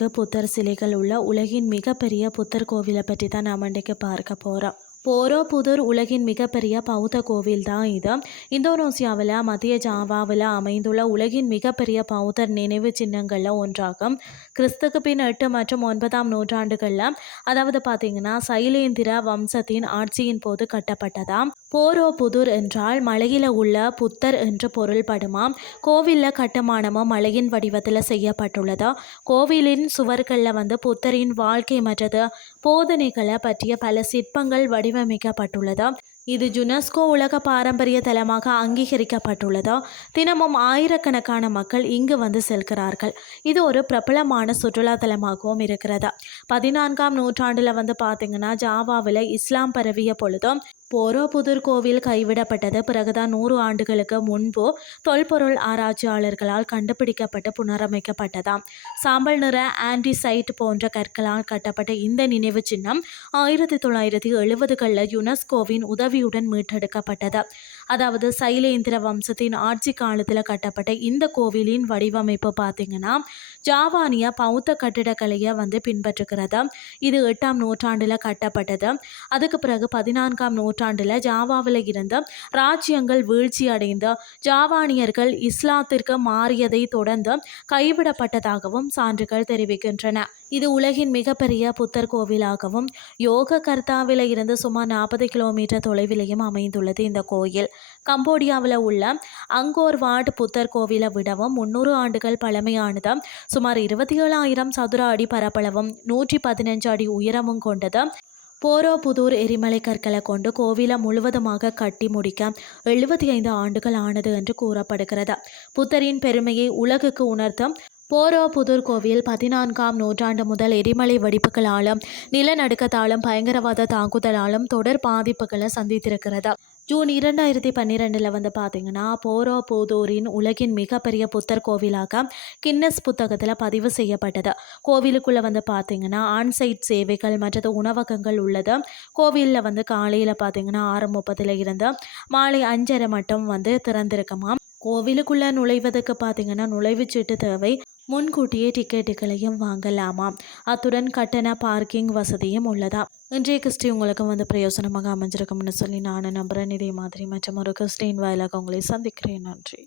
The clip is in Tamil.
14 புத்தர் சிலைகள் உள்ள உலகின் மிகப்பெரிய புத்தர் கோவிலை பற்றி தான் நாம் இன்றைக்கு பார்க்க போகிறோம். போரோபுதூர் உலகின் மிகப்பெரிய பௌத்த கோவில் தான் இது. இந்தோனேசியாவில் மத்திய ஜாவாவில் அமைந்துள்ள உலகின் மிகப்பெரிய பௌத்தர் நினைவு சின்னங்களில் ஒன்றாகும். கிறிஸ்துக்கு பின் 8 மற்றும் 9ஆம் நூற்றாண்டுகளில், அதாவது பார்த்தீங்கன்னா சைலேந்திர வம்சத்தின் ஆட்சியின் போது கட்டப்பட்டதாம். போரோபுதூர் என்றால் மலையில் உள்ள புத்தர் என்று பொருள்படுமாம். கோவிலில் கட்டுமானமும் மலையின் வடிவத்தில் செய்யப்பட்டுள்ளது. கோவிலின் சுவர்களில் புத்தரின் வாழ்க்கை மற்றது போதனைகளை பற்றிய பல சிற்பங்கள் வடிவமைக்கப்பட்டுள்ளது. இது யுனெஸ்கோ உலக பாரம்பரிய தலமாக அங்கீகரிக்கப்பட்டுள்ளது. தினமும் ஆயிரக்கணக்கான மக்கள் இங்கு செல்கிறார்கள். இது ஒரு பிரபலமான சுற்றுலா தலமாகவும் இருக்கிறது. 14ஆம் நூற்றாண்டில் பார்த்தீங்கன்னா ஜாவாவில் இஸ்லாம் பரவிய பொழுது போரோபுதூர் கோவில் கைவிடப்பட்டது. பிறகுதான் 100 ஆண்டுகளுக்கு முன்பு தொல்பொருள் ஆராய்ச்சியாளர்களால் கண்டுபிடிக்கப்பட்டு புனரமைக்கப்பட்டதாம். சாம்பல் நிற ஆன்டிசைட் போன்ற கற்களால் கட்டப்பட்ட இந்த நினைவு சின்னம் 1970களில் யுனெஸ்கோவின் உதவியுடன் மீட்டெடுக்கப்பட்டது. அதாவது சைலேந்திர வம்சத்தின் ஆட்சி காலத்தில் கட்டப்பட்ட இந்த கோவிலின் வடிவமைப்பு பார்த்தீங்கன்னா ஜாவானிய பௌத்த கட்டிடக்கலையை பின்பற்றுகிறது. இது 8ஆம் நூற்றாண்டில் கட்டப்பட்டது. அதுக்கு பிறகு 14ஆம் நூற்றாண்டில் ஜாவாவில் இருந்த ராஜ்யங்கள் வீழ்ச்சி அடைந்து ஜாவானியர்கள் இஸ்லாத்திற்கு மாறியதை தொடர்ந்து கைவிடப்பட்டதாகவும் சான்றுகள் தெரிவிக்கின்றன. இது உலகின் மிகப்பெரிய புத்தர் கோவிலாகவும் யோககர்த்தாவில் இருந்து சுமார் 40 கிலோமீட்டர் தொலைவிலையும் அமைந்துள்ளது. இந்த கோயில் கம்போடியாவில் உள்ள அங்கோர்வாட் புத்தர் கோவிலை விடவும் 300 ஆண்டுகள் பழமையானது. சுமார் 27,000 சதுர அடி பரப்பளவும் 115 அடி உயரமும் கொண்டது. போரோபுதூர் எரிமலை கற்களை கொண்டு கோவிலை முழுவதுமாக கட்டி முடிக்க 75 ஆண்டுகள் ஆனது என்று கூறப்படுகிறது. புத்தரின் பெருமையை உலகுக்கு உணர்த்தும் போரோபுதூர் கோவில் 14ஆம் நூற்றாண்டு முதல் எரிமலை வெடிப்புகளாலும் நிலநடுக்கத்தாலும் பயங்கரவாத தாக்குதலாலும் தொடர் பாதிப்புகளை சந்தித்திருக்கிறது. ஜூன் 2012 பார்த்தீங்கன்னா போரோபுதூரின் உலகின் மிகப்பெரிய புத்தர் கோவிலாக கின்னஸ் புத்தகத்தில் பதிவு செய்யப்பட்டது. கோவிலுக்குள்ளே பார்த்தீங்கன்னா ஆன்சைட் சேவைகள் மற்றது உணவகங்கள் உள்ளது. கோவிலில் காலையில் பார்த்தீங்கன்னா 6:30 இருந்து மாலை 5:30 மட்டும் திறந்திருக்குமா. கோவிலுக்குள்ளே நுழைவதற்கு பார்த்தீங்கன்னா நுழைவுச்சீட்டு தேவை. முன்கூட்டியே டிக்கெட்டுகளையும் வாங்கலாமாம். அத்துடன் கட்டண பார்க்கிங் வசதியும் உள்ளதா. இன்றைய கிறிஸ்டி உங்களுக்கு பிரயோசனமாக அமைஞ்சிருக்கும்னு சொல்லி நான் நம்புகிறேன். இதே மாதிரி மற்றும் ஒரு கிறிஸ்டின் வாயிலாக உங்களை சந்திக்கிறேன். நன்றி.